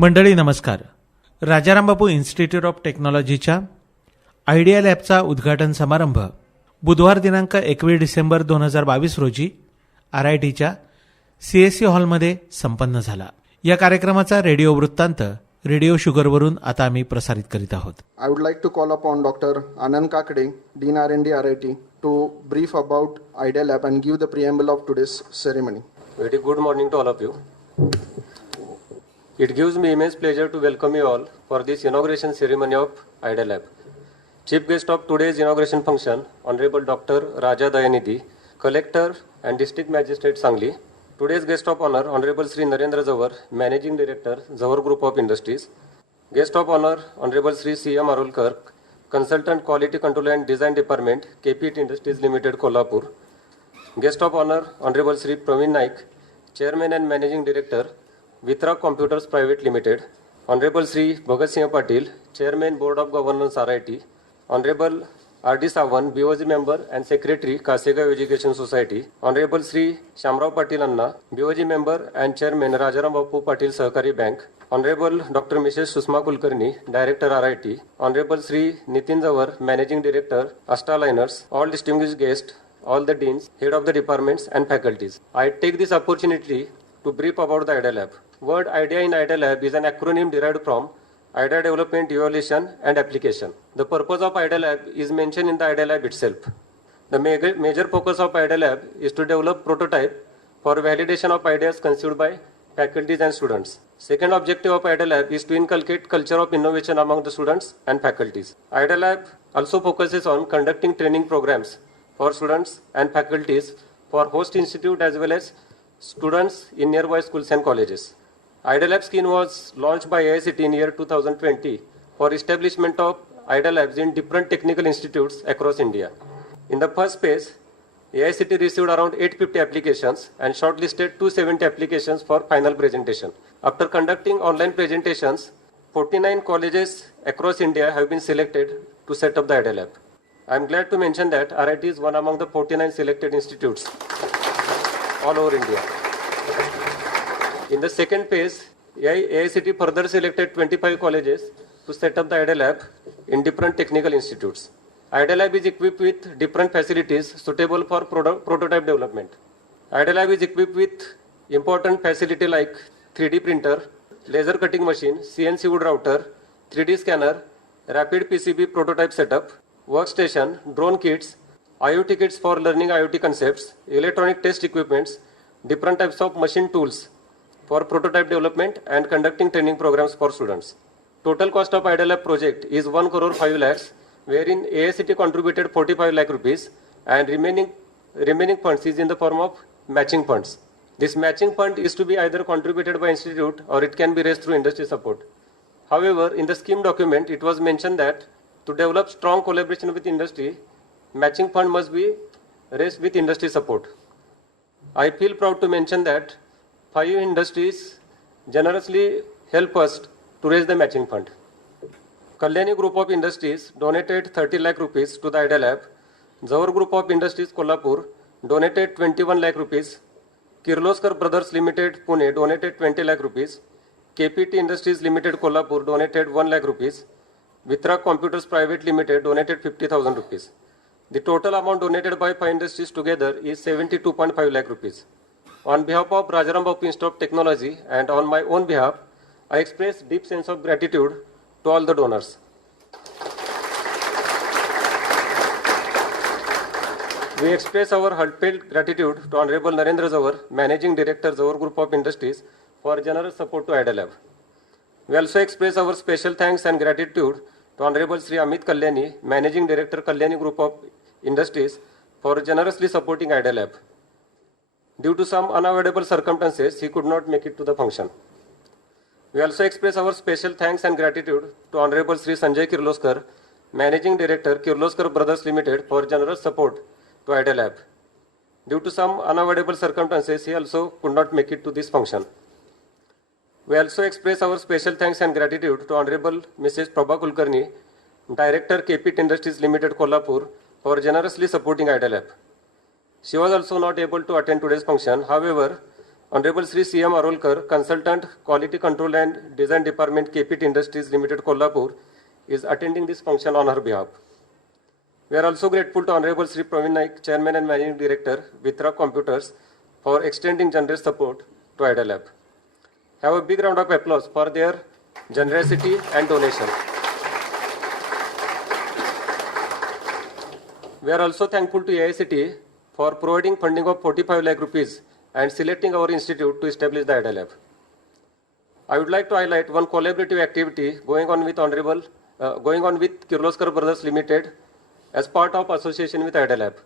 मंडळी नमस्कार. Rajarambapu institute of टेक्नॉलॉजीच्या idea लॅबचा उद्घाटन समारंभ बुधवार दिनांक 21 डिसेंबर 2022 रोजी RITच्या CSC हॉलमध्ये संपन्न झाला. या कार्यक्रमाचा रेडिओ वृत्तांत रेडिओ शुगरवरून आता आम्ही प्रसारित करीत आहोत. I would like to call upon Dr. Anand Kakade, Dean R&D RIT, to brief about Idea Lab and give the preamble of today's ceremony. Very good morning to all of you. It gives me immense pleasure to welcome you all for this inauguration ceremony of Idea Lab. Chief guest of today's inauguration function, Honorable Dr. Raja Dayanidhi, Collector and District Magistrate Sangli. Today's guest of honor, Honorable Sri Narendra Zawar, Managing Director, Zawar Group of Industries. Guest of honor, Honorable Sri C.M. Arulkar, Consultant Quality Control and Design Department, KPIT Industries Limited, Kolhapur. Guest of honor, Honorable Sri Praveen Naik, Chairman and Managing Director, Vitra Computers Private Limited. Honorable Sri Bhagat Singh Patil, Chairman Board of Governance RIT. Honorable R.D. Sawan, BOG Member and Secretary, Kasegaon Education Society. Honorable Sri Shamrao Patil Anna, BOG Member and Chairman, Rajaram Patil Sahakari Bank. Honorable Dr. Mrs. Sushma Kulkarni, Director RIT. Honorable Sri Nitin Zawar, Managing Director, Asta Liners. All distinguished guests, all the deans, head of the departments and faculties. I take this opportunity to brief about the Idea Lab. Word idea in Idea Lab is an acronym derived from idea development, evaluation and application. The purpose of Idea Lab is mentioned in the Idea Lab itself. The major focus of Idea Lab is to develop prototype for validation of ideas conceived by faculties and students. Second objective of Idea Lab is to inculcate culture of innovation among the students and faculties. Idea Lab also focuses on conducting training programs for students and faculties for host institute as well as students in nearby schools and colleges. Idea Lab scheme was launched by AICT in year 2020 for establishment of Idea Labs in different technical institutes across India. In the first phase, AICT received around 850 applications and shortlisted 270 applications for final presentation. After conducting online presentations, 49 colleges across India have been selected to set up the Idea Lab. I am glad to mention that RIT is one among the 49 selected institutes all over India. In the second phase, AICT further selected 25 colleges to set up the Idea Lab in different technical institutes. Idea Lab is equipped with different facilities suitable for prototype development. Idea Lab is equipped with important facility like 3D printer, laser cutting machine, CNC wood router, 3D scanner, rapid PCB prototype setup, workstation, drone kits, IoT kits for learning IoT concepts, electronic test equipments, different types of machine tools for prototype development and conducting training programs for students. Total cost of Idea Lab project is 1 crore 5 lakhs, wherein AICT contributed 45 lakh rupees and remaining funds is in the form of matching funds. This matching fund is to be either contributed by institute or it can be raised through industry support. However, in the scheme document, it was mentioned that to develop strong collaboration with industry, matching fund must be raised with industry support. I feel proud to mention that 5 industries generously help us to raise the matching fund. Kalyani Group of Industries donated 30 lakh rupees to the Idea Lab. Zawar Group of Industries Kolhapur donated 21 lakh rupees. Kirloskar Brothers Limited Pune donated 20 lakh rupees. KPIT Industries Limited Kolhapur donated 1 lakh rupees. Vitra Computers Private Limited donated 50,000 rupees. The total amount donated by 5 industries together is 72.5 lakh rupees. On behalf of Rajaram Institute of Technology and on my own behalf, I express deep sense of gratitude to all the donors. We express our heartfelt gratitude to Honorable Narendra Zawar, Managing Director, Zawar Group of Industries, for generous support to Idea Lab. We also express our special thanks and gratitude to Honorable Sri Amit Kalyani, Managing Director, Kalyani Group of Industries, for generously supporting Idea Lab. Due to some unavoidable circumstances, he could not make it to the function. We also express our special thanks and gratitude to Honorable Sri Sanjay Kirloskar, Managing Director, Kirloskar Brothers Limited, for generous support to Idea Lab. Due to some unavoidable circumstances, he also could not make it to this function. We also express our special thanks and gratitude to Honorable Mrs. Prabha Kulkarni, Director, KPIT Industries Limited, Kolhapur, for generously supporting Idea Lab. She was also not able to attend today's function. However, Honorable Sri C.M. Arolkar, Consultant, Quality Control and Design Department, KPT Industries Limited, Kolhapur, is attending this function on her behalf. We are also grateful to Honorable Sri Praveen Naik, Chairman and Managing Director, Vitra Computers, for extending generous support to IDEA Lab. Have a big round of applause for their generosity and donation. We are also thankful to AICT for providing funding of 45 lakh rupees and selecting our institute to establish the IDEA Lab. I would like to highlight one collaborative activity going on with Kirloskar Brothers Limited as part of association with IDEA Lab.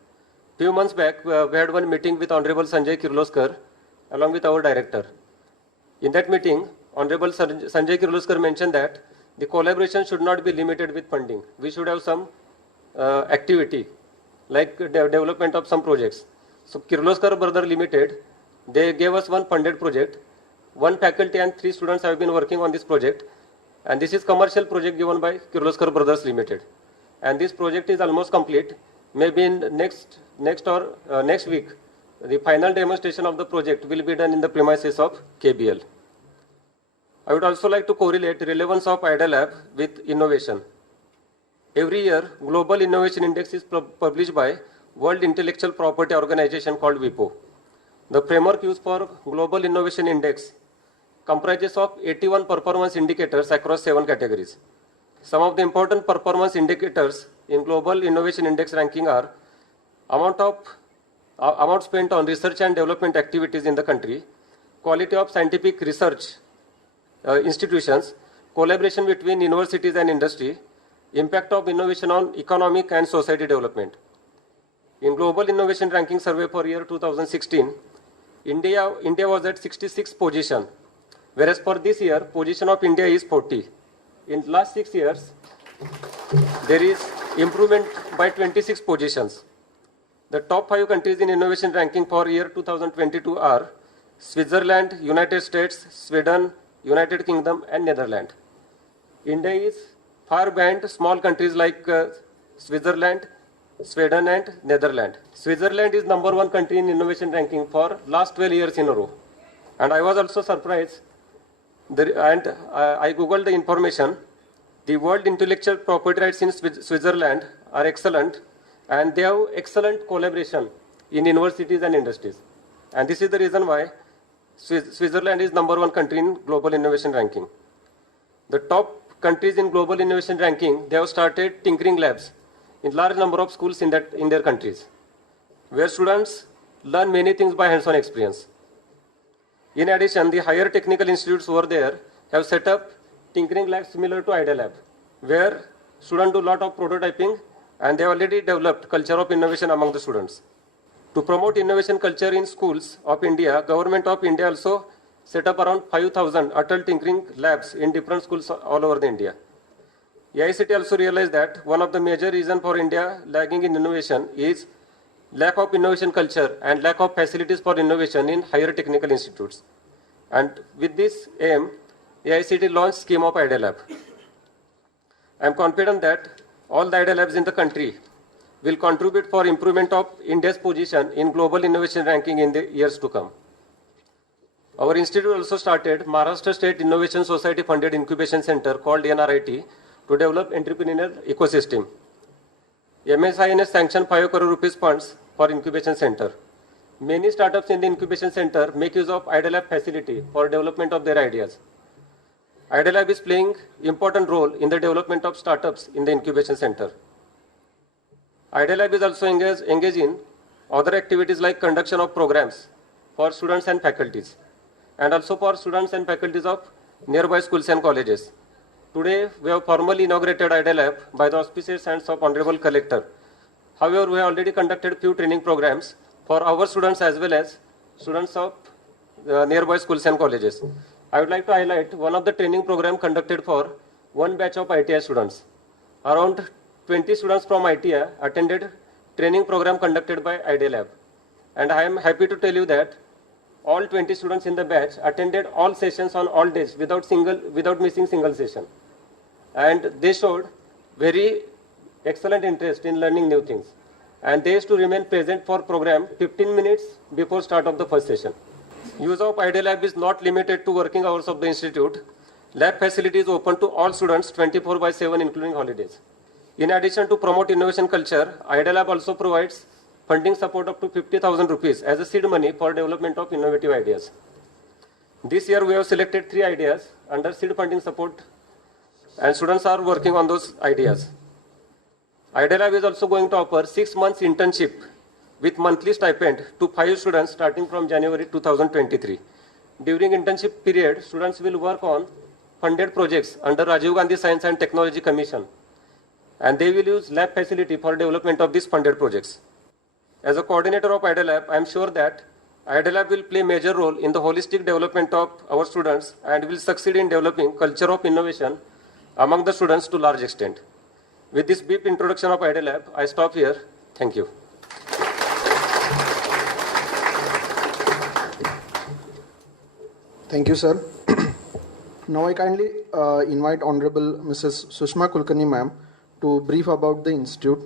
Few months back, we had one meeting with Honorable Sanjay Kirloskar along with our director. In that meeting, Honorable Sanjay Kirloskar mentioned that the collaboration should not be limited with funding. We should have some activity like development of some projects. So Kirloskar Brothers Limited, they gave us one funded project. One faculty and 3 students have been working on this project, and this is commercial project given by Kirloskar Brothers Limited. And this project is almost complete. Maybe in next week, the final demonstration of the project will be done in the premises of KBL. I would also like to correlate relevance of IDEA Lab with innovation. Every year, Global Innovation Index is published by World Intellectual Property Organization called WIPO. The framework used for Global Innovation Index comprises of 81 performance indicators across 7 categories. Some of the important performance indicators in Global Innovation Index ranking are amount spent on research and development activities in the country, quality of scientific research institutions, collaboration between universities and industry, impact of innovation on economic and society development. In Global Innovation Ranking Survey for year 2016, India was at 66th position, whereas for this year, position of India is 40. In last 6 years, there is improvement by 26 positions. The top 5 countries in innovation ranking for year 2022 are Switzerland, United States, Sweden, United Kingdom, and Netherlands. India is far behind small countries like Switzerland, Sweden, and Netherlands. Switzerland is number 1 country in innovation ranking for last 12 years in a row. And I was also surprised, I googled the information. The world intellectual property rights in Switzerland are excellent, and they have excellent collaboration in universities and industries. And this is the reason why Switzerland is number 1 country in global innovation ranking. The top countries in global innovation ranking, they have started tinkering labs in large number of schools in their countries, where students learn many things by hands-on experience. In addition, the higher technical institutes over there have set up tinkering labs similar to IDEA Lab, where students do a lot of prototyping, and they have already developed culture of innovation among the students. To promote innovation culture in schools of India, Government of India also set up around 5,000 Atal tinkering labs in different schools all over the India. AICT also realized that one of the major reasons for India lagging in innovation is lack of innovation culture and lack of facilities for innovation in higher technical institutes. And with this aim, AICT launched scheme of IDEA Lab. I am confident that all the IDEA Labs in the country will contribute for improvement of India's position in global innovation ranking in the years to come. Our institute also started Maharashtra State Innovation Society funded incubation center called NRIT to develop entrepreneurial ecosystem. MSIN has sanctioned 5 crore rupees funds for incubation center. Many startups in the incubation center make use of IDEA Lab facility for development of their ideas. IDEA Lab is playing important role in the development of startups in the incubation center. IDEA Lab is also engaged in other activities like conduction of programs for students and faculties, and also for students and faculties of nearby schools and colleges. Today, we have formally inaugurated IDEA Lab by the auspicious hands of Honorable Collector. However, we have already conducted few training programs for our students as well as students of nearby schools and colleges. I would like to highlight one of the training program conducted for one batch of ITI students. Around 20 students from ITI attended training program conducted by IDEA Lab. And I am happy to tell you that all 20 students in the batch attended all sessions on all days without missing single session. And they showed very excellent interest in learning new things. And they used to remain present for program 15 minutes before start of the first session. Use of Idea Lab is not limited to working hours of the institute. Lab facility is open to all students 24/7 including holidays. In addition to promote innovation culture, Idea Lab also provides funding support up to 50,000 rupees as a seed money for development of innovative ideas. This year we have selected 3 ideas under seed funding support and students are working on those ideas. Idea Lab is also going to offer 6 months internship with monthly stipend to 5 students starting from January 2023. During internship period, students will work on funded projects under Rajiv Gandhi Science and Technology Commission, and they will use lab facility for development of these funded projects. As a coordinator of Idea Lab, I am sure that Idea Lab will play a major role in the holistic development of our students and will succeed in developing culture of innovation among the students to large extent. With this brief introduction of Idea Lab, I stop here. Thank you. Thank you, sir. Now I kindly invite Honorable Mrs. Sushma Kulkarni ma'am to brief about the institute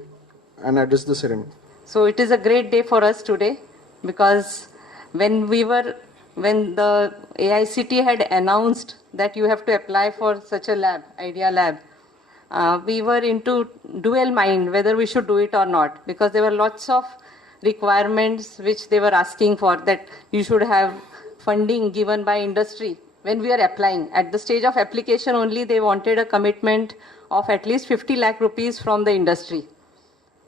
and address the ceremony. So it is a great day for us today because when the AICT had announced that you have to apply for such a lab, Idea Lab, we were into dual mind whether we should do it or not, because there were lots of requirements which they were asking for, that you should have funding given by industry. When we are applying, at the stage of application only, they wanted a commitment of at least 50 lakh rupees from the industry.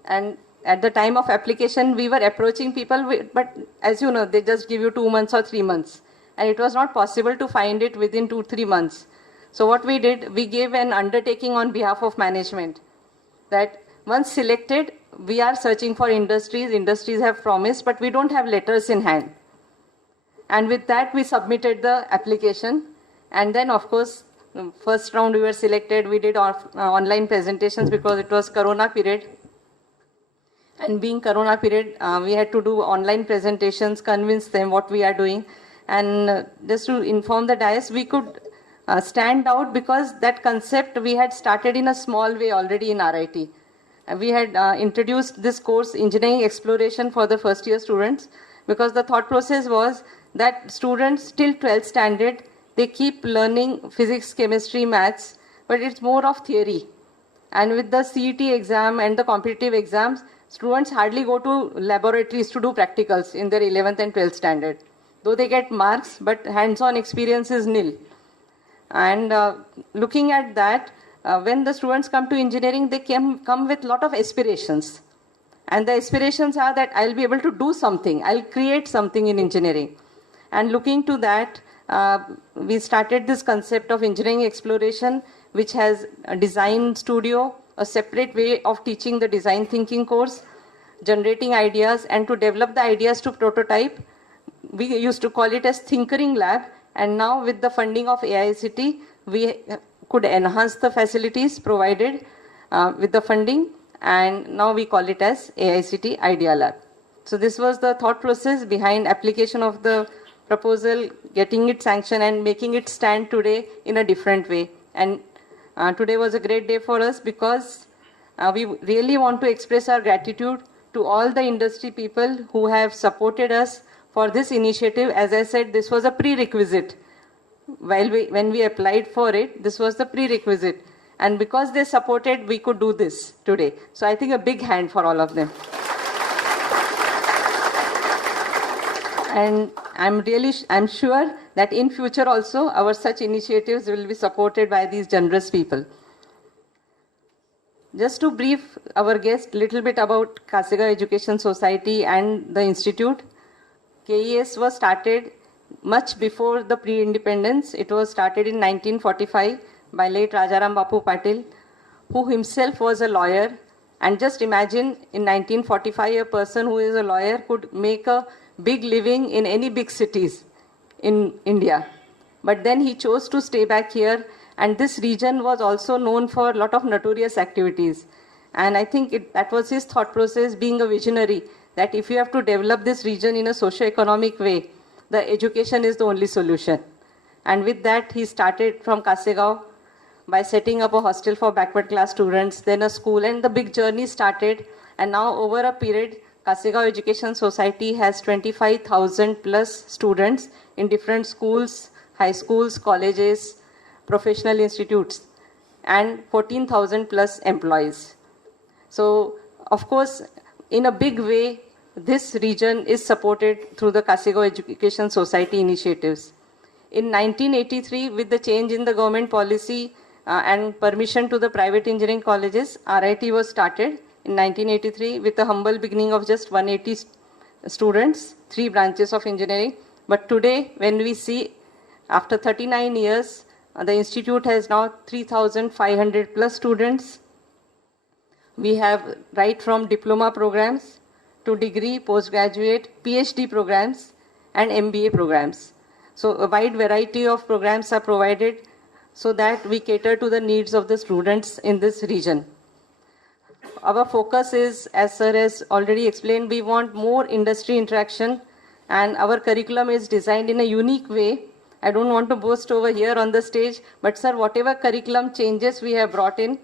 And at the time of application, we were approaching people, but as you know, they just give you 2 months or 3 months. And it was not possible to find it within 2-3 months. So what we did, we gave an undertaking on behalf of management that once selected, we are searching for industries. Industries have promised, but we don't have letters in hand. And with that, we submitted the application. And then, of course, first round we were selected. We did online presentations because it was Corona period. And being Corona period, we had to do online presentations, convince them what we are doing. And just to inform the dais, we could stand out because that concept we had started in a small way already in RIT. We had introduced this course, Engineering Exploration, for the first year students, because the thought process was that students till 12th standard, they keep learning physics, chemistry, maths, but it's more of theory. And with the CET exam and the competitive exams, students hardly go to laboratories to do practicals in their 11th and 12th standard. Though they get marks, but hands-on experience is nil. And looking at that, when the students come to engineering, they come with a lot of aspirations. And the aspirations are that I'll be able to do something, I'll create something in engineering. And looking to that, we started this concept of engineering exploration, which has a design studio, a separate way of teaching the design thinking course, generating ideas, and to develop the ideas to prototype. We used to call it as Thinkering Lab, and now with the funding of AICT, we could enhance the facilities provided with the funding, and now we call it as AICT Idea Lab. So this was the thought process behind application of the proposal, getting it sanctioned and making it stand today in a different way. And today was a great day for us because we really want to express our gratitude to all the industry people who have supported us for this initiative. As I said, this was a prerequisite. When we applied for it, this was the prerequisite. And because they supported, we could do this today. So I think a big hand for all of them. And I'm sure that in future also, our such initiatives will be supported by these generous people. Just to brief our guest a little bit about Kasegaon Education Society and the institute, KES was started much before the pre-independence. It was started in 1945 by late Rajaram Bapu Patil, who himself was a lawyer. And just imagine, in 1945, a person who is a lawyer could make a big living in any big cities in India. But then he chose to stay back here, and this region was also known for a lot of notorious activities. And I think that was his thought process, being a visionary, that if you have to develop this region in a socio-economic way, the education is the only solution. And with that, he started from Kasegaon by setting up a hostel for backward class students, then a school, and the big journey started. And now over a period, Kasegao Education Society has 25,000 plus students in different schools, high schools, colleges, professional institutes, and 14,000 plus employees. So, of course, in a big way, this region is supported through the Kasegao Education Society initiatives. In 1983, with the change in the government policy and permission to the private engineering colleges, RIT was started in 1983 with a humble beginning of just 180 students, 3 branches of engineering. But today, when we see after 39 years, the institute has now 3,500 plus students. We have right from diploma programs to degree, postgraduate, PhD programs, and MBA programs. So a wide variety of programs are provided so that we cater to the needs of the students in this region. Our focus is, as sir has already explained, we want more industry interaction, and our curriculum is designed in a unique way. I don't want to boast over here on the stage, but sir, whatever curriculum changes we have brought in,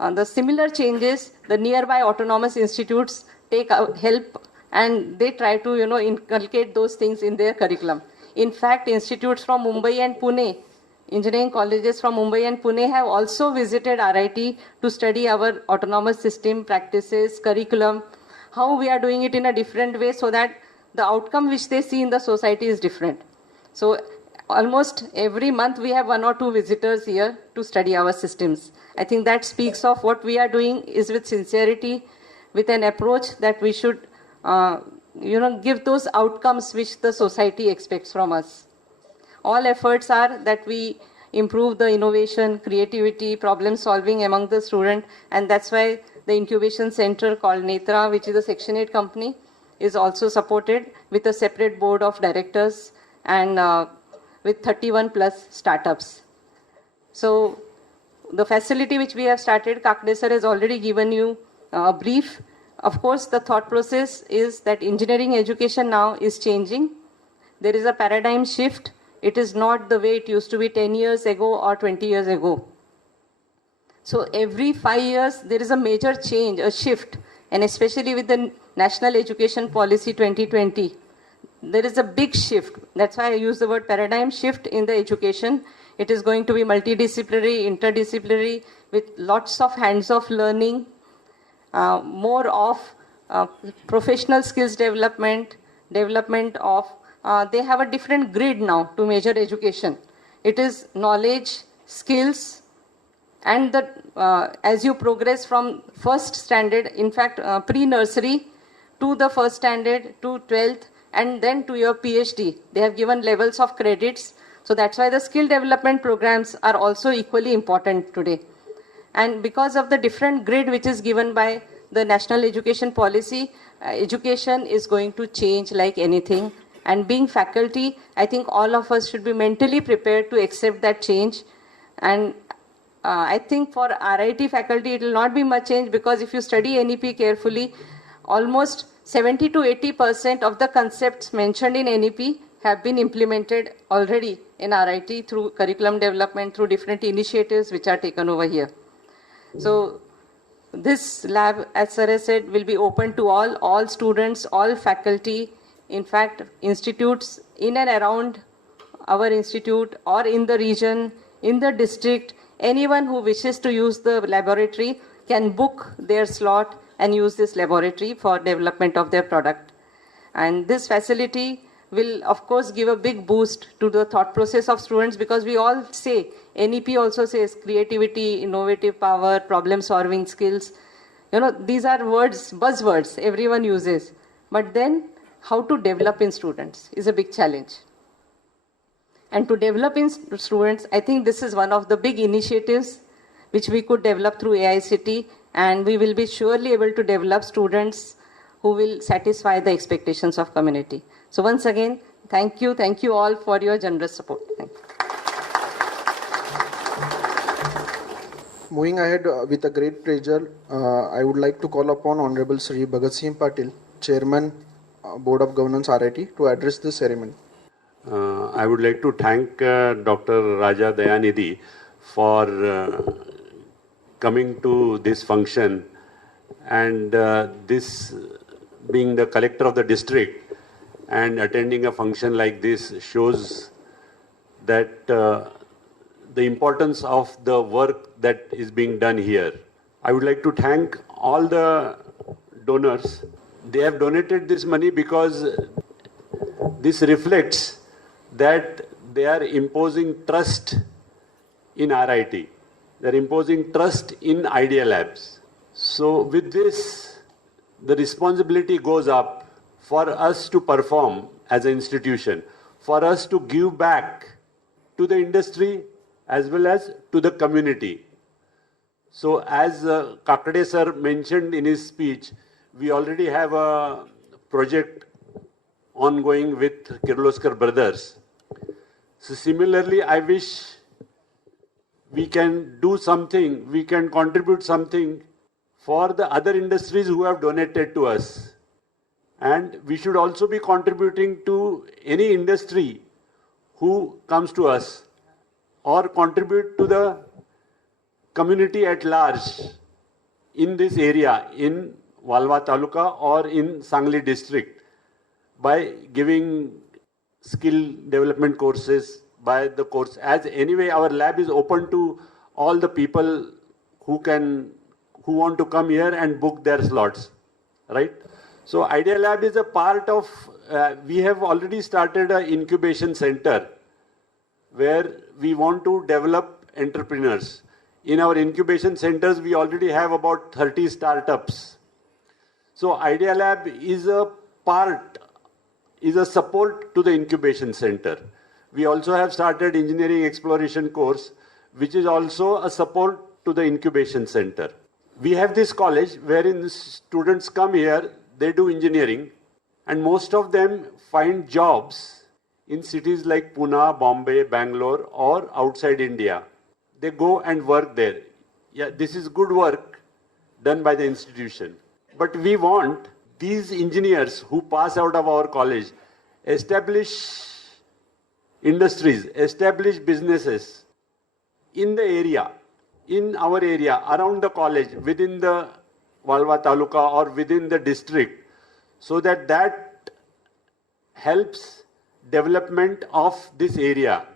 the similar changes, the nearby autonomous institutes take help, and they try to inculcate those things in their curriculum. In fact, institutes from Mumbai and Pune, engineering colleges from Mumbai and Pune have also visited RIT to study our autonomous system practices, curriculum, how we are doing it in a different way so that the outcome which they see in the society is different. So almost every month we have 1 or 2 visitors here to study our systems. I think that speaks of what we are doing is with sincerity, with an approach that we should give those outcomes which the society expects from us. All efforts are that we improve the innovation, creativity, problem solving among the student, and that's why the incubation center called Netra, which is a Section 8 company, is also supported with a separate board of directors and with 31 plus startups. So the facility which we have started, Kakde sir has already given you a brief. Of course, the thought process is that engineering education now is changing. There is a paradigm shift. It is not the way it used to be 10 years ago or 20 years ago. So every 5 years, there is a major change, a shift, and especially with the National Education Policy 2020, there is a big shift. That's why I use the word paradigm shift in the education. It is going to be multidisciplinary, interdisciplinary, with lots of hands-off learning, more of professional skills development of, they have a different grid now to measure education. It is knowledge, skills, and as you progress from first standard, in fact, pre-nursery to the first standard to 12th, and then to your PhD. They have given levels of credits. So that's why the skill development programs are also equally important today. And because of the different grid which is given by the National Education Policy, education is going to change like anything. And being faculty, I think all of us should be mentally prepared to accept that change. And I think for RIT faculty, it will not be much change, because if you study NEP carefully, almost 70 to 80% of the concepts mentioned in NEP have been implemented already in RIT through curriculum development, through different initiatives which are taken over here. So this lab, as Sir has said, will be open to all students, all faculty, in fact, institutes in and around our institute or in the region, in the district. Anyone who wishes to use the laboratory can book their slot and use this laboratory for development of their product. And this facility will, of course, give a big boost to the thought process of students, because we all say, NEP also says creativity, innovative power, problem solving skills. These are words, buzzwords everyone uses. But then how to develop in students is a big challenge. And to develop in students, I think this is one of the big initiatives which we could develop through AICT, and we will be surely able to develop students who will satisfy the expectations of community. So once again, thank you all for your generous support. Thank you. Moving ahead with a great pleasure, I would like to call upon Honorable Sri Bhagat Singh Patil, Chairman, Board of Governance RIT, to address the ceremony. I would like to thank Dr. Raja Dayanidhi for coming to this function, and being the collector of the district and attending a function like this shows that the importance of the work that is being done here. I would like to thank all the donors. They have donated this money because this reflects that they are imposing trust in RIT. They are imposing trust in Idea Labs. So with this, the responsibility goes up for us to perform as an institution, for us to give back to the industry as well as to the community. So as Kakade sir mentioned in his speech, we already have a project ongoing with Kirloskar brothers. So similarly, I wish we can do something, we can contribute something for the other industries who have donated to us. And we should also be contributing to any industry who comes to us or contribute to the community at large in this area, in Walwa Taluka or in Sangli district, by giving skill development courses by the course. As anyway, our lab is open to all the people who want to come here and book their slots, right? So Idea Lab is a part of, we have already started an incubation center where we want to develop entrepreneurs. In our incubation centers, we already have about 30 startups. So Idea Lab is a part, is a support to the incubation center. We also have started engineering exploration course, which is also a support to the incubation center. We have this college wherein students come here, they do engineering, and most of them find jobs in cities like Pune, Bombay, Bangalore, or outside India. They go and work there. Yeah, this is good work done by the institution. But we want these engineers who pass out of our college establish industries, establish businesses in the area, in our area, around the college, within the Walwa Taluka or within the district, so that helps development of this area.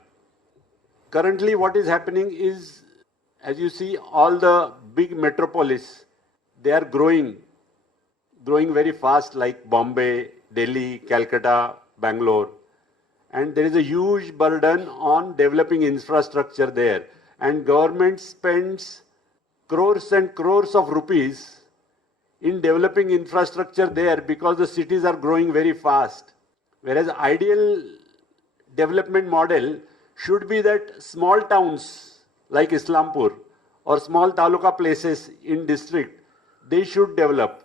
Currently what is happening is, as you see, all the big metropolis, they are growing very fast, like Bombay, Delhi, Calcutta, Bangalore. And there is a huge burden on developing infrastructure there. And government spends crores and crores of rupees in developing infrastructure there because the cities are growing very fast. Whereas ideal development model should be that small towns like Islampur or small taluka places in district, they should develop.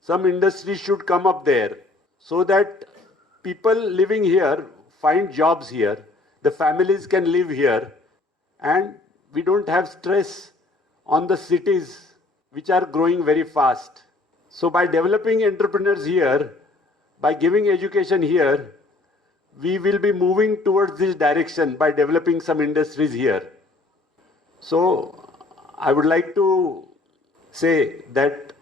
Some industry should come up there so that people living here find jobs here, the families can live here, and we don't have stress on the cities which are growing very fast. So by developing entrepreneurs here, by giving education here, we will be moving towards this direction by developing some industries here. So I would like to say that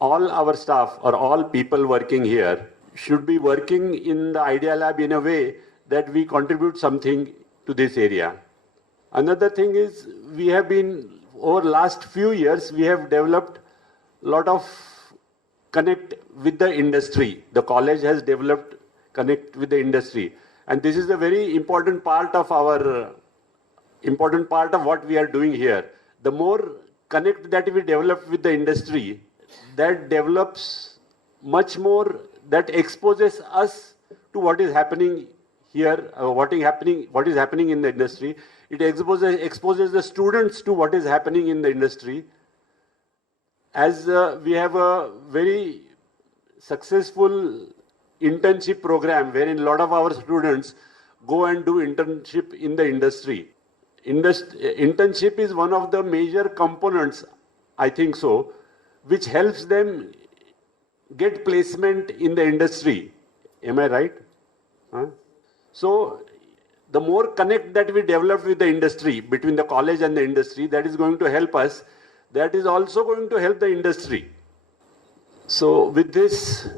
all our staff or all people working here should be working in the Idea Lab in a way that we contribute something to this area. Another thing is, we have been, over last few years, we have developed a lot of connect with the industry. The college has developed connect with the industry. And this is a very important part of what we are doing here. The more connect that we develop with the industry, that develops much more, that exposes us to what is happening here, what is happening in the industry. It exposes the students to what is happening in the industry. As we have a very successful internship program wherein a lot of our students go and do internship in the industry. Internship is one of the major components, I think so, which helps them get placement in the industry. Am I right? Huh? So the more connect that we develop with the industry, between the college and the industry, that is going to help us. That is also going to help the industry. So with this,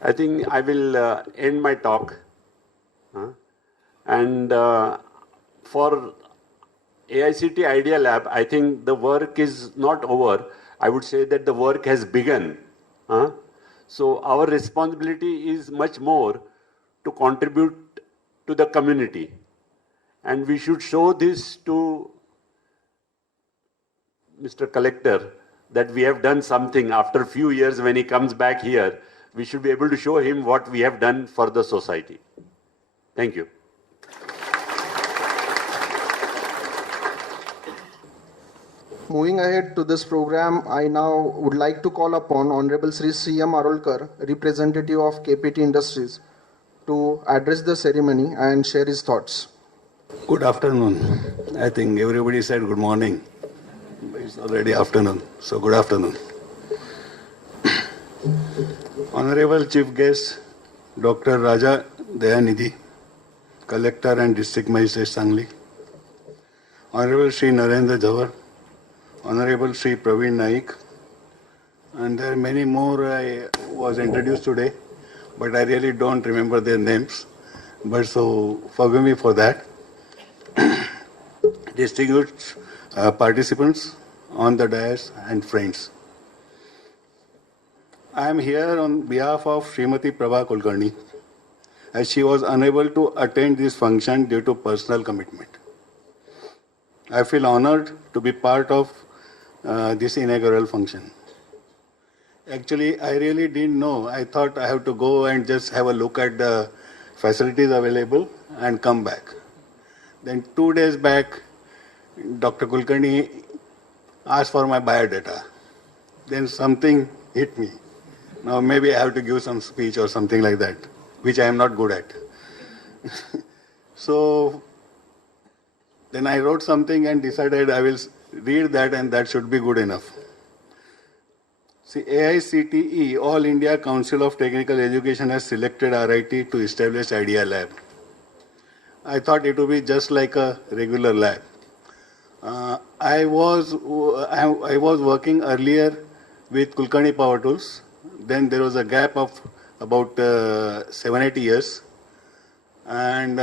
I think I will end my talk. And for AICT Idea Lab, I think the work is not over. I would say that the work has begun. So our responsibility is much more to contribute to the community. And we should show this to Mr. Collector that we have done something. After a few years when he comes back here, we should be able to show him what we have done for the society. Thank you. Moving ahead to this program, I now would like to call upon Honorable Sri C.M. Arolkar, representative of KPT Industries, to address the ceremony and share his thoughts. Good afternoon. I think everybody said good morning. It's already afternoon, so good afternoon. Honorable Chief Guest, Dr. Raja Dayanidhi, Collector and District Magistrate Sangli, Honorable Sri Narendra Jawar, Honorable Sri Praveen Naik, and there are many more I was introduced today, but I really don't remember their names, but so forgive me for that. Distinguished participants on the dais and friends. I am here on behalf of Srimati Prabha Kulkarni, as she was unable to attend this function due to personal commitment. I feel honored to be part of this inaugural function. Actually, I really didn't know. I thought I have to go and just have a look at the facilities available and come back. Then 2 days back, Dr. Kulkarni asked for my biodata. Then something hit me. Now maybe I have to give some speech or something like that, which I am not good at. So then I wrote something and decided I will read that, and that should be good enough. See, AICTE, All India Council of Technical Education, has selected RIT to establish Idea Lab. I thought it would be just like a regular lab. I was working earlier with Kulkarni Power Tools. Then there was a gap of about 7-8 years. And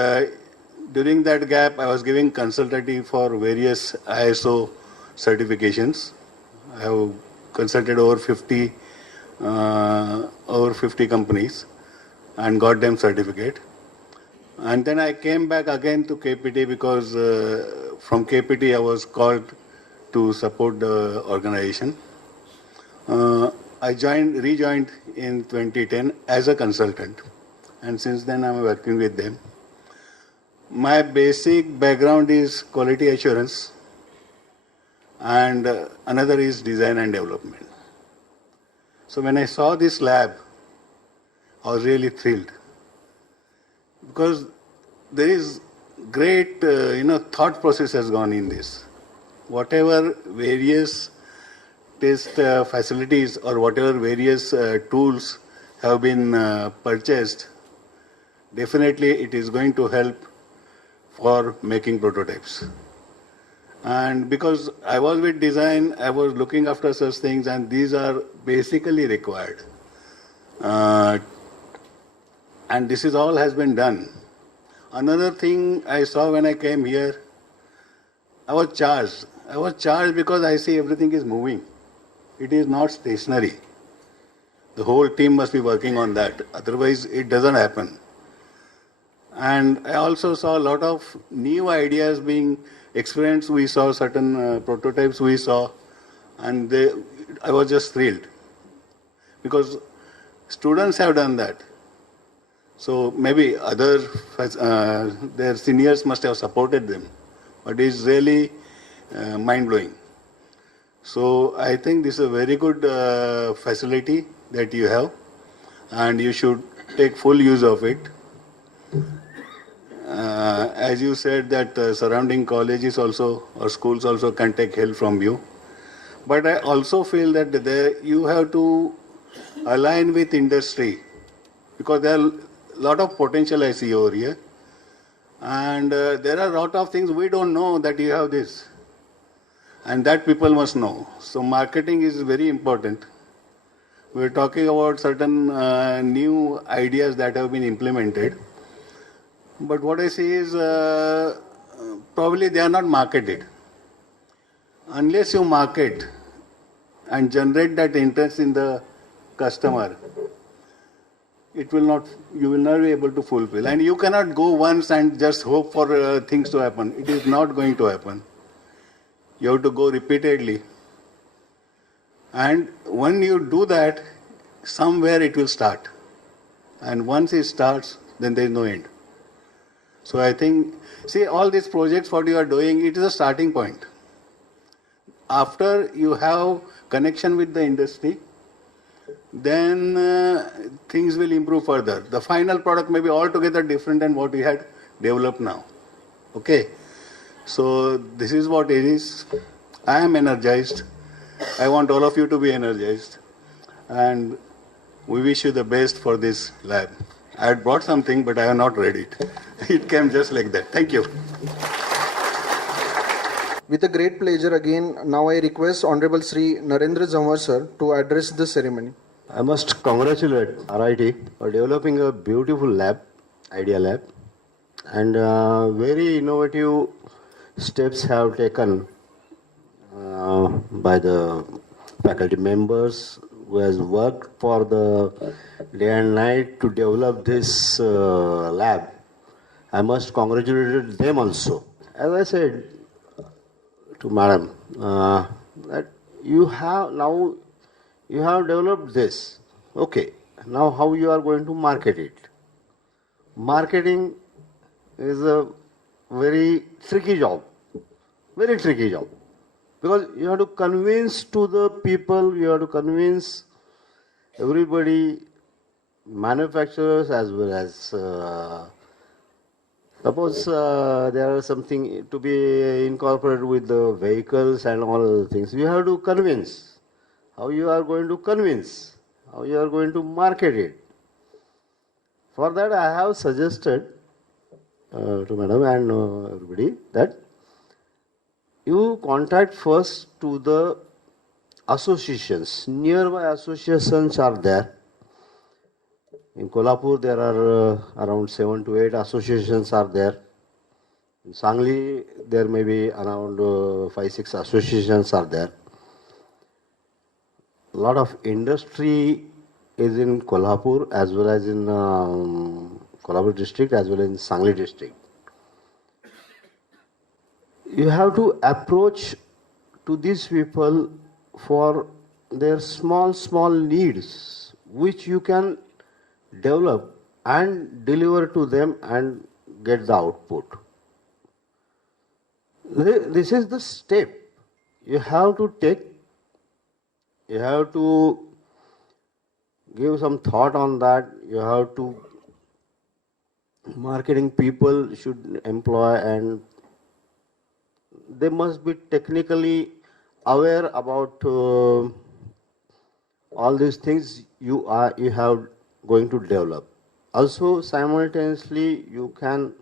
during that gap, I was giving consultancy for various ISO certifications. I have consulted over 50 companies and got them certificate. And then I came back again to KPT because from KPT I was called to support the organization. I rejoined in 2010 as a consultant, and since then I'm working with them. My basic background is quality assurance, and another is design and development. So when I saw this lab, I was really thrilled, because there is great thought process has gone in this. Whatever various test facilities or whatever various tools have been purchased, definitely it is going to help for making prototypes. And because I was with design, I was looking after such things, and these are basically required. And this is all has been done. Another thing I saw when I came here, I was charged. I was charged because I see everything is moving. It is not stationary. The whole team must be working on that. Otherwise, it doesn't happen. And I also saw a lot of new ideas being experienced. We saw certain prototypes we saw, and I was just thrilled. Because students have done that. So maybe their seniors must have supported them. But it's really mind-blowing. So I think this is a very good facility that you have, and you should take full use of it. As you said that surrounding colleges also or schools also can take help from you. But I also feel that you have to align with industry, because there are a lot of potential I see over here. And there are a lot of things we don't know that you have this. And that people must know. So marketing is very important. We're talking about certain new ideas that have been implemented. But what I see is probably they are not marketed. Unless you market and generate that interest in the customer, it will not, you will not be able to fulfill. And you cannot go once and just hope for things to happen. It is not going to happen. You have to go repeatedly. And when you do that, somewhere it will start. And once it starts, then there is no end. So I think, see, all these projects, what you are doing, it is a starting point. After you have connection with the industry, then things will improve further. The final product may be altogether different than what we had developed now. Okay? So this is what it is. I am energized. I want all of you to be energized. And we wish you the best for this lab. I had brought something, but I have not read it. It came just like that. Thank you. With a great pleasure again, now I request Honorable Sri Narendra Zanwar sir to address the ceremony. I must congratulate RIT for developing a beautiful lab, idea lab, and very innovative steps have taken by the faculty members who has worked for the day and night to develop this lab. I must congratulate them also. As I said to Madam, that you have developed this. Okay, now how you are going to market it? Marketing is a very tricky job. Very tricky job. Because you have to convince to the people, you have to convince everybody, manufacturers as well as suppose there are something to be incorporated with the vehicles and all other things. You have to convince. How you are going to convince? How you are going to market it? For that I have suggested to Madam and everybody that you contact first to the associations. Nearby associations are there. In Kolhapur there are around 7 to 8 associations are there. In Sangli there may be around 5-6 associations are there. A lot of industry is in Kolhapur as well as in Kolhapur district as well as in Sangli district. You have to approach to these people for their small needs which you can develop and deliver to them and get the output. This is the step you have to take. You have to give some thought on that. You have to, marketing people should employ, and they must be technically aware about all these things you have going to develop. Also simultaneously you can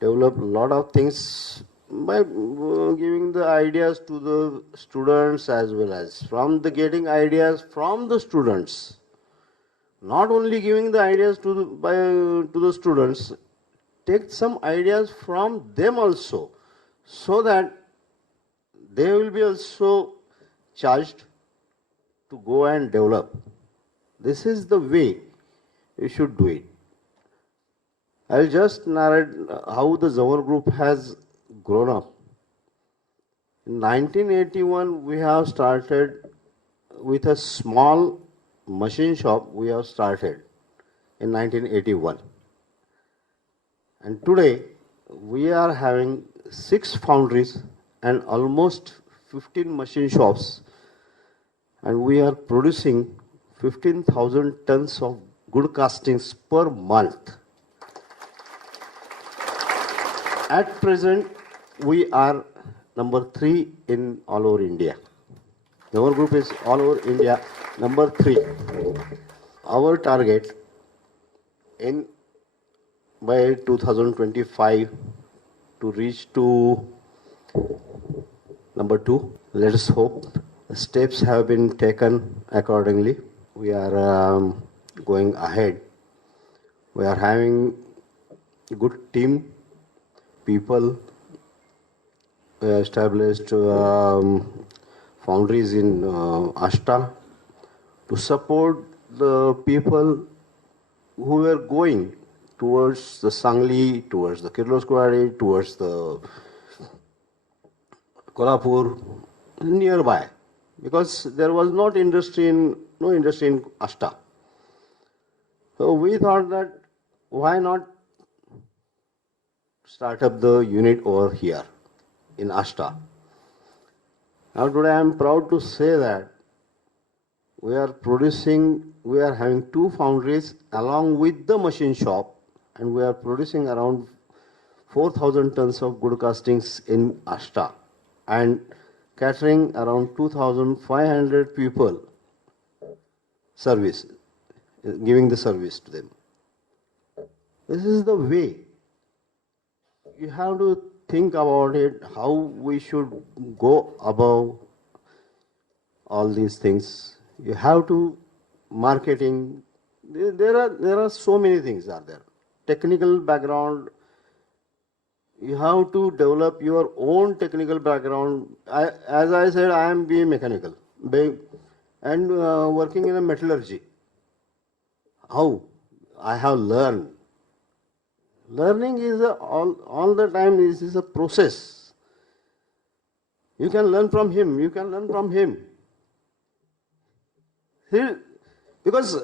develop a lot of things by giving the ideas to the students as well as getting ideas from the students. Not only giving the ideas to the students, take some ideas from them also, so that they will be also charged to go and develop. This is the way you should do it. I'll just narrate how the Zanwar group has grown up. In 1981, we have started with a small machine shop. We have started in 1981. And today, we are having 6 foundries and almost 15 machine shops. And we are producing 15,000 tons of good castings per month. At present, we are number 3 in all over India. Our group is all over India, number 3. Our target by 2025 to reach to number 2. Let us hope the steps have been taken accordingly. we are going ahead. We are having a good team, people. We established foundries in Ashta to support the people who were going towards the Sangli, towards the Kirloskawadi, towards the Kolhapur, nearby, because there was no industry in Ashta. So we thought that why not start up the unit over here in Ashta. Now today I am proud to say that we are having 2 foundries along with the machine shop, and we are producing around 4,000 tons of good castings in Ashta and catering around 2,500 people service, giving the service to them. This is the way. You have to think about it, how we should go above all these things. You have to marketing. There are so many things are there. Technical background. You have to develop your own technical background. As I said, I am BA mechanical and working in a metallurgy. How I have learned. Learning is all the time is a process. You can learn from him. You can learn from him. Because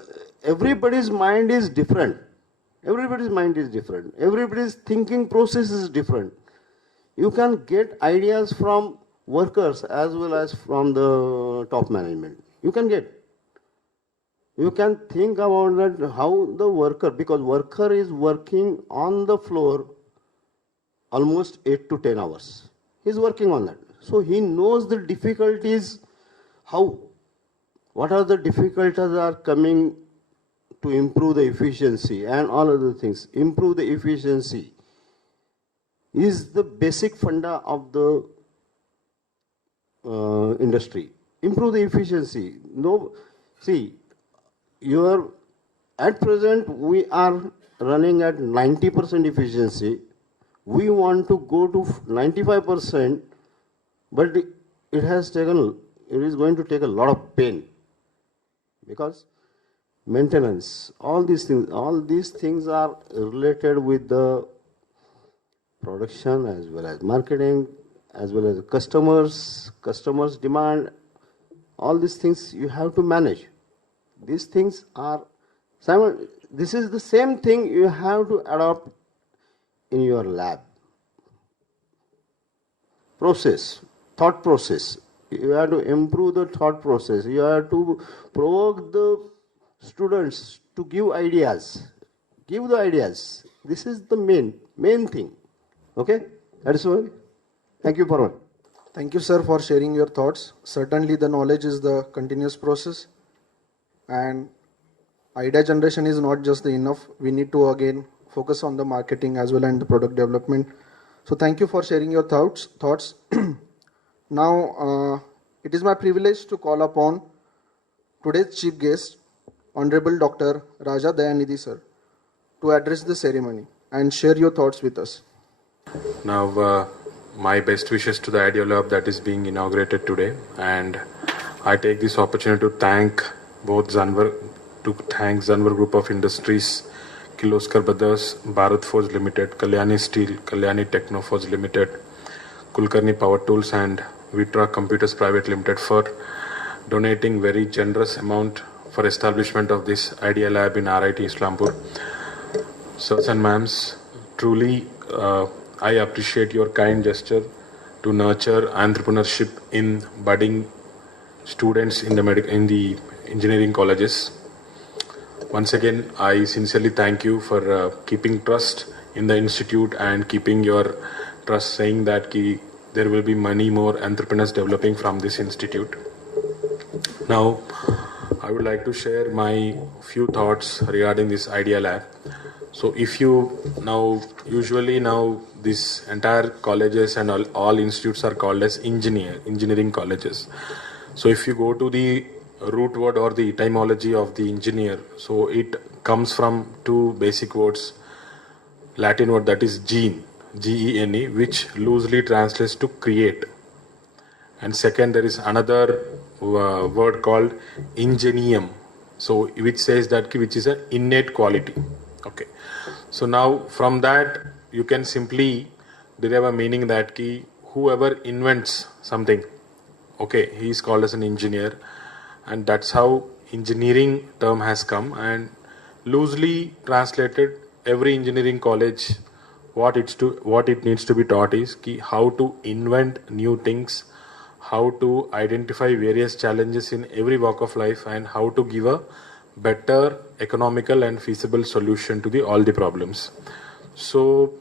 everybody's mind is different. Everybody's mind is different. Everybody's thinking process is different. You can get ideas from workers as well as from the top management. You can get. You can think about that how the worker, because worker is working on the floor almost 8 to 10 hours. He's working on that. So he knows the difficulties, what are the difficulties are coming to improve the efficiency and all other things. Improve the efficiency is the basic funda of the industry. Improve the efficiency. At present we are running at 90% efficiency. We want to go to 95%, but it is going to take a lot of pain, because maintenance, all these things are related with the production as well as marketing, as well as customers demand. All these things you have to manage. These things are this is the same thing you have to adopt in your lab. Thought process. You have to improve the thought process. You have to provoke the students to give ideas. Give the ideas. This is the main thing. Okay? That is all. Thank you, Parwan. Thank you, sir, for sharing your thoughts. Certainly, the knowledge is the continuous process, and idea generation is not just the enough. We need to again focus on the marketing as well and the product development. So, thank you for sharing your thoughts. Now, it is my privilege to call upon today's chief guest, Honorable Dr. Raja Dayanidhi, sir, to address the ceremony and share your thoughts with us. Now, my best wishes to the Idea Lab that is being inaugurated today, and I take this opportunity to thank Zanwar Group of Industries, Kirloskar Brothers, Bharat Forge Limited, Kalyani Steel, Kalyani Techno Forge Limited, Kulkarni Power Tools, and Vitra Computers Private Limited for donating very generous amount for establishment of this Idea Lab in RIT Islampur. Sirs and ma'ams, truly I appreciate your kind gesture to nurture entrepreneurship in budding students in the engineering colleges. Once again, I sincerely thank you for keeping trust in the institute and keeping your trust, saying that there will be many more entrepreneurs developing from this institute. Now, I would like to share my few thoughts regarding this Idea Lab. So usually this entire colleges and all institutes are called as engineering colleges. So if you go to the root word or the etymology of the engineer. So it comes from two basic words, Latin word that is gene, Gene, which loosely translates to create. And second, there is another word called ingenium, so which says that which is an innate quality. Okay. So now from that you can simply derive a meaning that whoever invents something, okay, he is called as an engineer, and that's how engineering term has come. And loosely translated, every engineering college, what it needs to be taught is how to invent new things, how to identify various challenges in every walk of life, and how to give a better economical and feasible solution to all the problems. So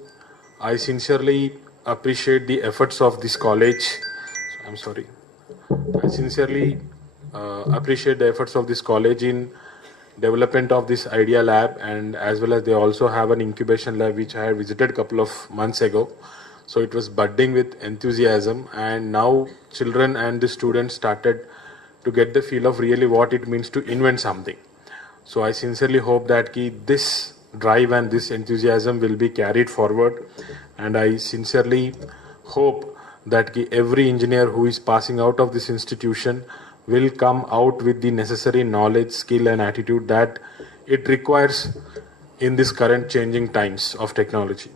I sincerely appreciate the efforts of this college. I'm sorry. I sincerely appreciate the efforts of this college in development of this idea lab, and as well as they also have an incubation lab which I had visited a couple of months ago. So it was budding with enthusiasm, and now children and the students started to get the feel of really what it means to invent something. So I sincerely hope that this drive and this enthusiasm will be carried forward, and I sincerely hope that every engineer who is passing out of this institution will come out with the necessary knowledge, skill and attitude that it requires in this current changing times of technology.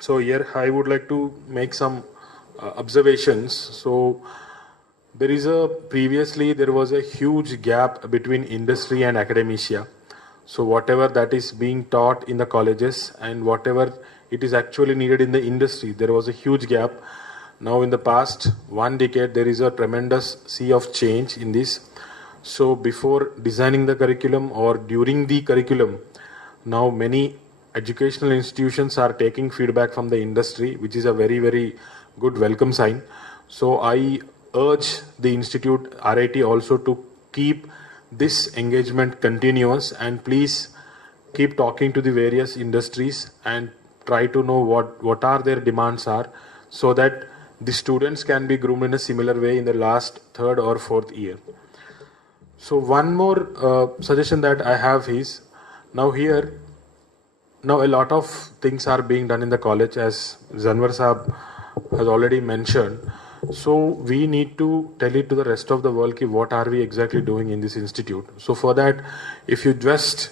So here I would like to make some observations. So previously there was a huge gap between industry and academia. So whatever that is being taught in the colleges and whatever it is actually needed in the industry, there was a huge gap. Now in the past 1 decade, there is a tremendous sea of change in this. So before designing the curriculum or during the curriculum, now many educational institutions are taking feedback from the industry, which is a very, very good welcome sign. So I urge the institute RIT also to keep this engagement continuous, and please keep talking to the various industries and try to know what are their demands are, so that the students can be groomed in a similar way in the last 3rd or 4th year. So one more suggestion that I have is, now a lot of things are being done in the college, as Zanwar Saab has already mentioned. So we need to tell it to the rest of the world what are we exactly doing in this institute. So for that, if you just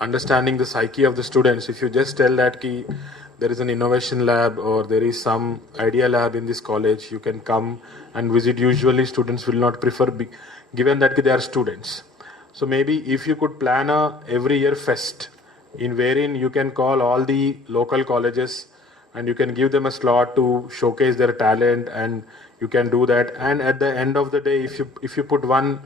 understanding the psyche of the students, if you just tell that there is an innovation lab or there is some idea lab in this college, you can come and visit. Usually students will not prefer, given that they are students. So maybe if you could plan a every year fest in wherein you can call all the local colleges and you can give them a slot to showcase their talent, and you can do that. And at the end of the day, if you put one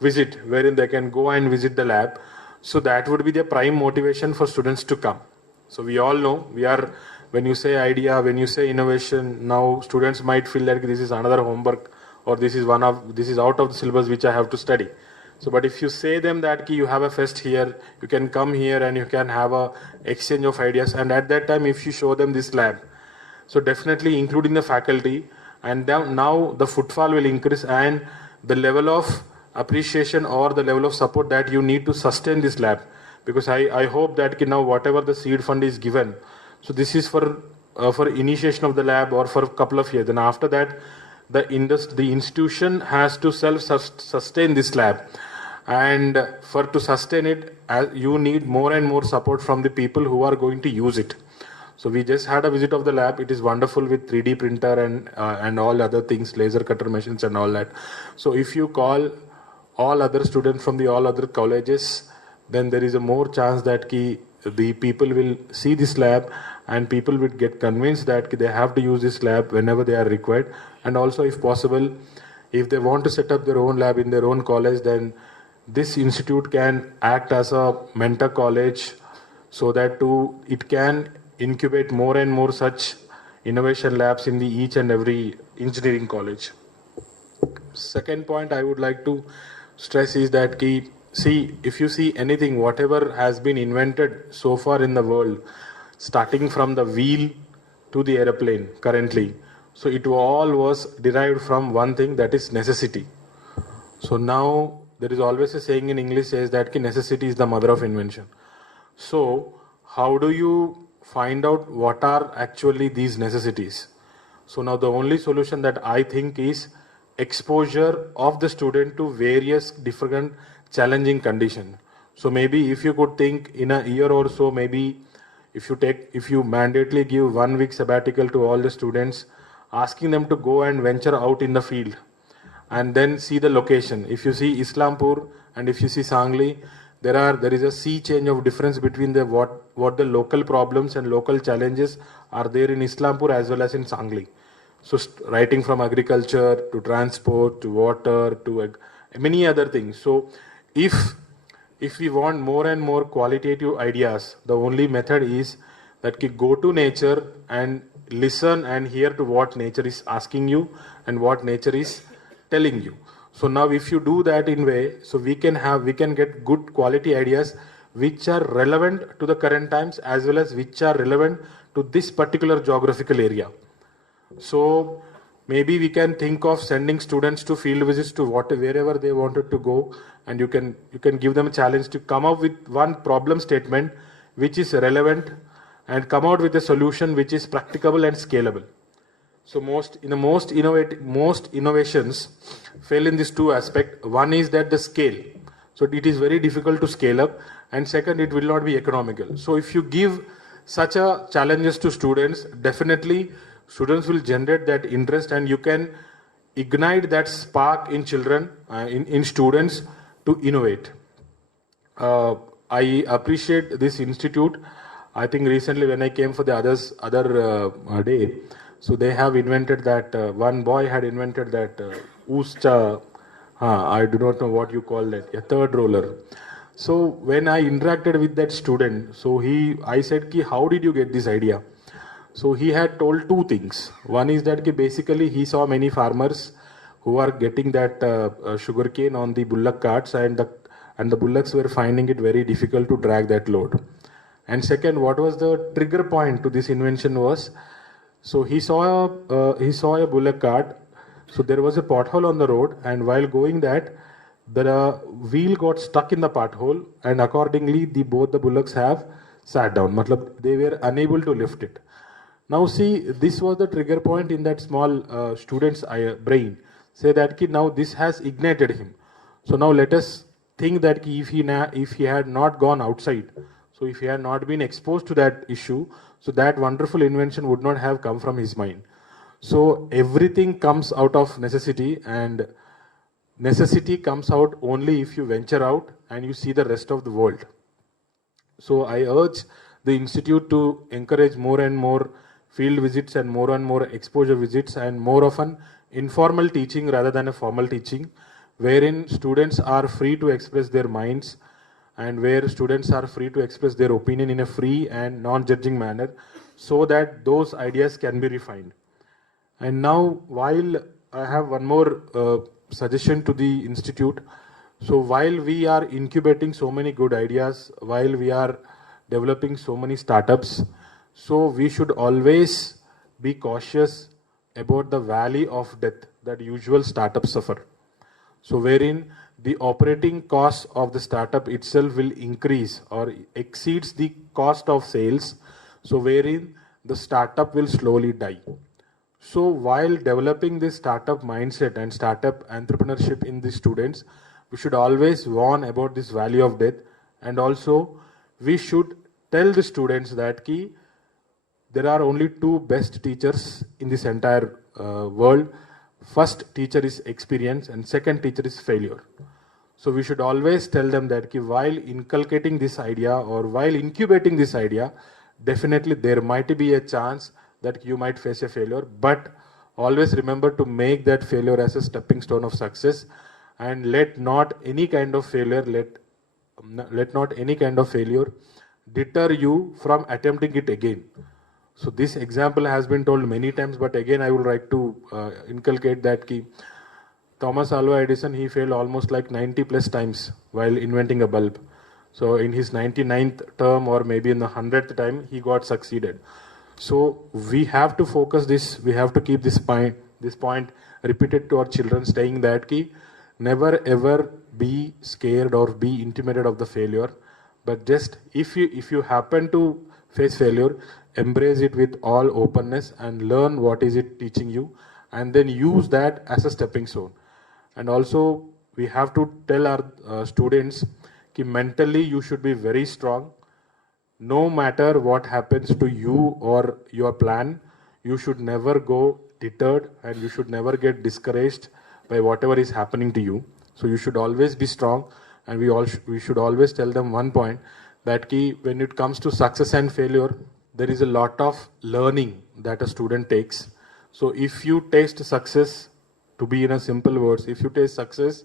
visit wherein they can go and visit the lab, so that would be the prime motivation for students to come. So we all know when you say idea, when you say innovation, now students might feel like this is another homework, or this is out of the syllabus which I have to study. So, but if you say them that you have a fest here, you can come here and you can have a exchange of ideas, and at that time if you show them this lab, so definitely including the faculty, and now the footfall will increase, and the level of appreciation or the level of support that you need to sustain this lab, because I hope that now whatever the seed fund is given, so this is for initiation of the lab or for a couple of years. Then after that, the institution has to self-sustain this lab, and to sustain it, you need more and more support from the people who are going to use it. So we just had a visit of the lab. It is wonderful with 3D printer and all other things, laser cutter machines and all that. So if you call all other students from all other colleges, then there is a more chance that the people will see this lab, and people will get convinced that they have to use this lab whenever they are required. And also, if possible, if they want to set up their own lab in their own college, then this institute can act as a mentor college, so that it can incubate more and more such innovation labs in each and every engineering college. Second point I would like to stress is that if you see anything, whatever has been invented so far in the world, starting from the wheel to the airplane currently, so it all was derived from one thing, that is necessity. So now there is always a saying in English says that ki necessity is the mother of invention. So how do you find out what are actually these necessities? So now the only solution that I think is exposure of the student to various different challenging conditions. So maybe if you could think in a year or so, maybe if you mandately give 1 week sabbatical to all the students, asking them to go and venture out in the field and then see the location. If you see Islampur and if you see Sangli, there is a sea change of difference between the what the local problems and local challenges are there in Islampur as well as in Sangli. So writing from agriculture to transport to water to many other things. So if we want more and more qualitative ideas, the only method is that ki go to nature and listen and hear to what nature is asking you and what nature is telling you. So now if you do that in way, so we can get good quality ideas which are relevant to the current times as well as which are relevant to this particular geographical area. So maybe we can think of sending students to field visits to wherever they wanted to go, and you can give them a challenge to come up with one problem statement which is relevant and come out with a solution which is practicable and scalable. So most innovations fail in these two aspects. One is that the scale. So it is very difficult to scale up, and second, it will not be economical. So if you give such a challenges to students, definitely students will generate that interest, and you can ignite that spark in children, in students to innovate. I appreciate this institute. I think recently when I came for the other day, so they have invented that, one boy had invented that Uscha, I do not know what you call it, a third roller. So when I interacted with that student, so I said, ki, how did you get this idea? So he had told two things. One is that basically he saw many farmers who are getting that sugarcane on the bullock carts, and the bullocks were finding it very difficult to drag that load. And second, what was the trigger point to this invention was, so he saw a bullock cart. So there was a pothole on the road, and while going that, the wheel got stuck in the pothole, and accordingly both the bullocks have sat down. Matlab, they were unable to lift it. Now see, this was the trigger point in that small student's brain. Say that now this has ignited him. So now let us think that if he had not gone outside, so if he had not been exposed to that issue, so that wonderful invention would not have come from his mind. So everything comes out of necessity, and necessity comes out only if you venture out and you see the rest of the world. So I urge the institute to encourage more and more field visits and more exposure visits and more of an informal teaching rather than a formal teaching, wherein students are free to express their minds and where students are free to express their opinion in a free and non-judging manner, so that those ideas can be refined. And now, while I have one more suggestion to the institute, so while we are incubating so many good ideas, while we are developing so many startups, so we should always be cautious about the valley of death that usual startups suffer. So wherein the operating cost of the startup itself will increase or exceeds the cost of sales, so wherein the startup will slowly die. So while developing this startup mindset and startup entrepreneurship in the students, we should always warn about this valley of death, and also we should tell the students that there are only two best teachers in this entire world. First teacher is experience and second teacher is failure. So we should always tell them that while inculcating this idea or while incubating this idea, definitely there might be a chance that you might face a failure, but always remember to make that failure as a stepping stone of success, and let not any kind of failure deter you from attempting it again. So this example has been told many times, but again I would like to inculcate that Thomas Alva Edison, he failed almost like 90 plus times while inventing a bulb. So in his 99th term or maybe in the 100th time, he got succeeded. So we have to focus this, we have to keep this point repeated to our children, saying that never ever be scared or be intimidated of the failure, but just if you happen to face failure, embrace it with all openness and learn what is it teaching you, and then use that as a stepping stone. And also we have to tell our students that mentally you should be very strong. No matter what happens to you or your plan, you should never go deterred and you should never get discouraged by whatever is happening to you. So you should always be strong, and we should always tell them one point, that when it comes to success and failure, there is a lot of learning that a student takes. So if you taste success, to be in a simple words, if you taste success,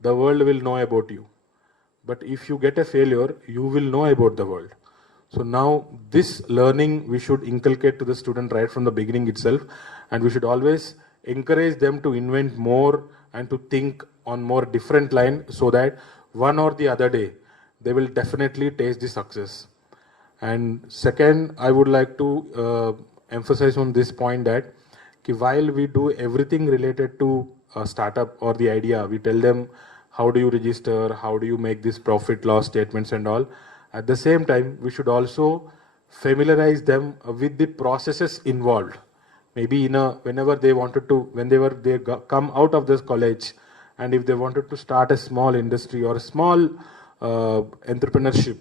the world will know about you. But if you get a failure, you will know about the world. So now this learning we should inculcate to the student right from the beginning itself, and we should always encourage them to invent more and to think on more different line, so that one or the other day they will definitely taste the success. And second, I would like to emphasize on this point that while we do everything related to a startup or the idea, we tell them how do you register, how do you make these profit loss statements and all. At the same time, we should also familiarize them with the processes involved. Maybe whenever they wanted to, come out of this college, and if they wanted to start a small industry or a small entrepreneurship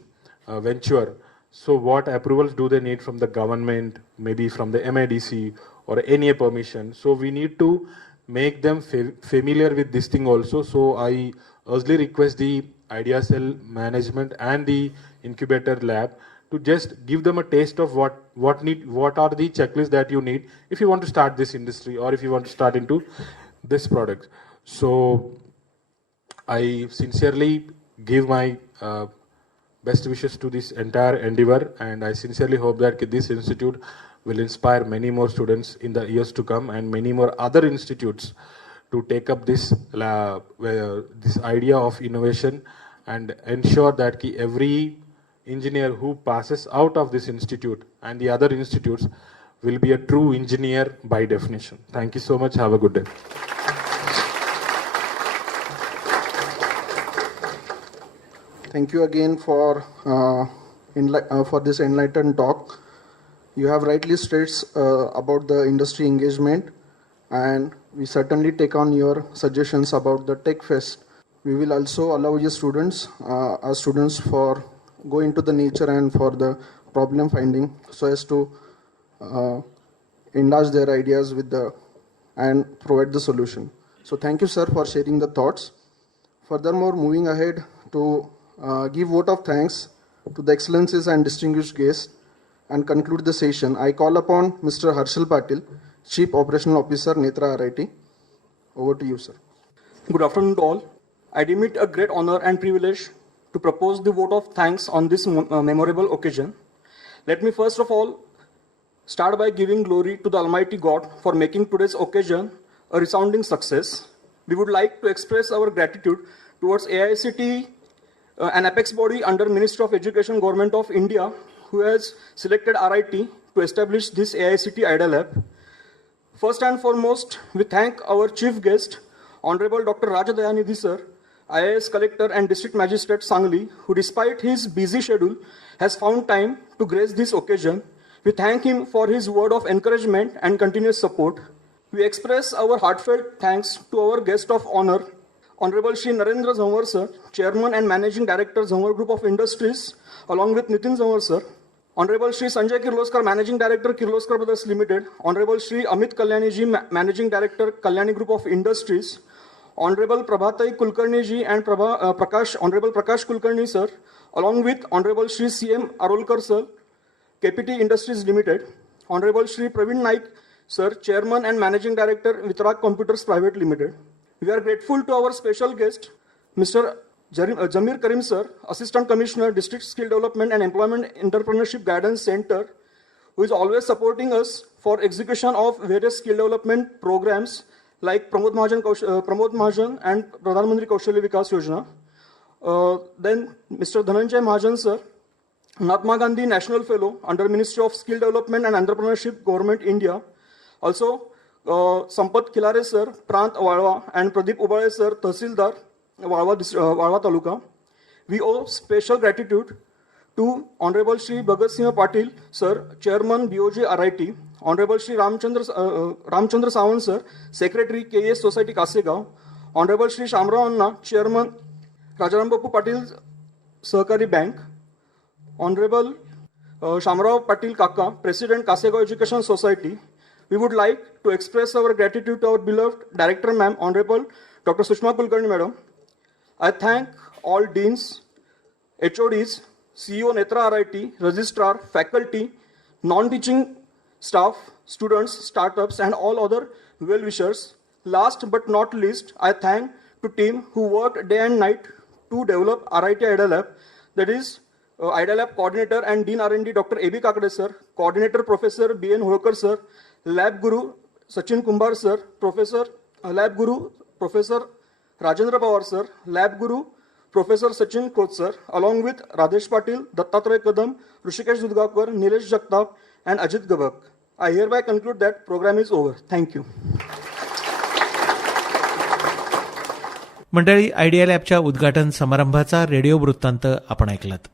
venture, so what approvals do they need from the government, maybe from the MIDC or any permission? So we need to make them familiar with this thing also. So I urgently request the Idea Cell management and the incubator lab to just give them a taste of what are the checklists that you need if you want to start this industry or if you want to start into this product. So I sincerely give my best wishes to this entire endeavor, and I sincerely hope that this institute will inspire many more students in the years to come, and many more other institutes to take up this idea of innovation and ensure that every engineer who passes out of this institute and the other institutes will be a true engineer by definition. Thank you so much. Have a good day. Thank you again for this enlightened talk. You have rightly stated about the industry engagement, and we certainly take on your suggestions about the Tech Fest. We will also allow your students, our students, for go into the nature and for the problem finding, so as to enlarge their ideas and provide the solution. So thank you, sir, for sharing the thoughts. Furthermore, moving ahead to give vote of thanks to the excellencies and distinguished guests and conclude the session, I call upon Mr. Harshal Patil, Chief Operational Officer, Netra RIT. Over to you, sir. Good afternoon to all. I deem it a great honor and privilege to propose the vote of thanks on this memorable occasion. Let me first of all start by giving glory to the Almighty God for making today's occasion a resounding success. We would like to express our gratitude towards AICTE, an apex body under Ministry of Education, Government of India, who has selected RIT to establish this AICTE IDEA Lab. First and foremost, we thank our chief guest, Honorable Dr. Raja Dayanidhi sir, IAS Collector and District Magistrate Sangli, who despite his busy schedule has found time to grace this occasion. We thank him for his word of encouragement and continuous support. We express our heartfelt thanks to our guest of honor, Honorable Shri Narendra Zanwar sir, Chairman and Managing Director, Zanwar Group of Industries, along with Nitin Zanwar sir, Honorable Shri Sanjay Kirloskar, Managing Director, Kirloskar Brothers Limited, Honorable Shri Amit Kalyani ji, Managing Director, Kalyani Group of Industries, Honorable Prabhatai Kulkarni ji and Honorable Prakash Kulkarni sir, along with Honorable Shri CM Arolkar sir, KPT Industries Limited, Honorable Shri Praveen Naik sir, Chairman and Managing Director, Vitrak Computers Private Limited. We are grateful to our special guest, Mr. Jamir Karim sir, Assistant Commissioner, District Skill Development and Employment Entrepreneurship Guidance Center, who is always supporting us for execution of various skill development programs like Pramod Mahajan and Pradhan Mantri Kaushalya Vikas Yojana. Then Mr. Dhananjay Mahajan sir, Mahatma Gandhi National Fellow under Ministry of Skill Development and Entrepreneurship, Government India. Also, Sampath Khilare sir, Prant Walwa, and Pradeep Ubale sir, Tahsildar, Walwa Taluka. We owe special gratitude to Honorable Shri Bhagat Singh Patil sir, Chairman BOJ RIT, Honorable Shri Ramchandra Sawant sir, Secretary KS Society Kasegaon, Honorable Shri Shamrao Anna, Chairman Rajaram Bapu Patil Sahkari Bank, Honorable Shamrao Patil Kaka, President Kasegaon Education Society. We would like to express our gratitude to our beloved Director Ma'am, Honorable Dr. Sushma Kulkarni Madam. I thank all deans, HODs, CEO Netra RIT, registrar, faculty, non-teaching staff, students, startups, and all other well-wishers. Last but not least, I thank to team who worked day and night to develop RIT IDEA Lab, that is IDEA Lab Coordinator and Dean R&D Dr. A.B. Kakade Sir, Coordinator Professor B.N. Holkar Sir, Lab Guru Sachin Kumbar Sir, Lab Guru Professor Rajendra Pawar Sir, Lab Guru Professor Sachin Koch Sir, along with Radesh Patil, Dattatray Kadam, Rishikesh Dudgakar, Nilesh Jagtap, and Ajit Gabak. I hereby conclude that program is over. Thank you. मंडळी, idea लॅबच्या उद्घाटन समारंभाचा radio वृत्तांत आपण ऐकलात.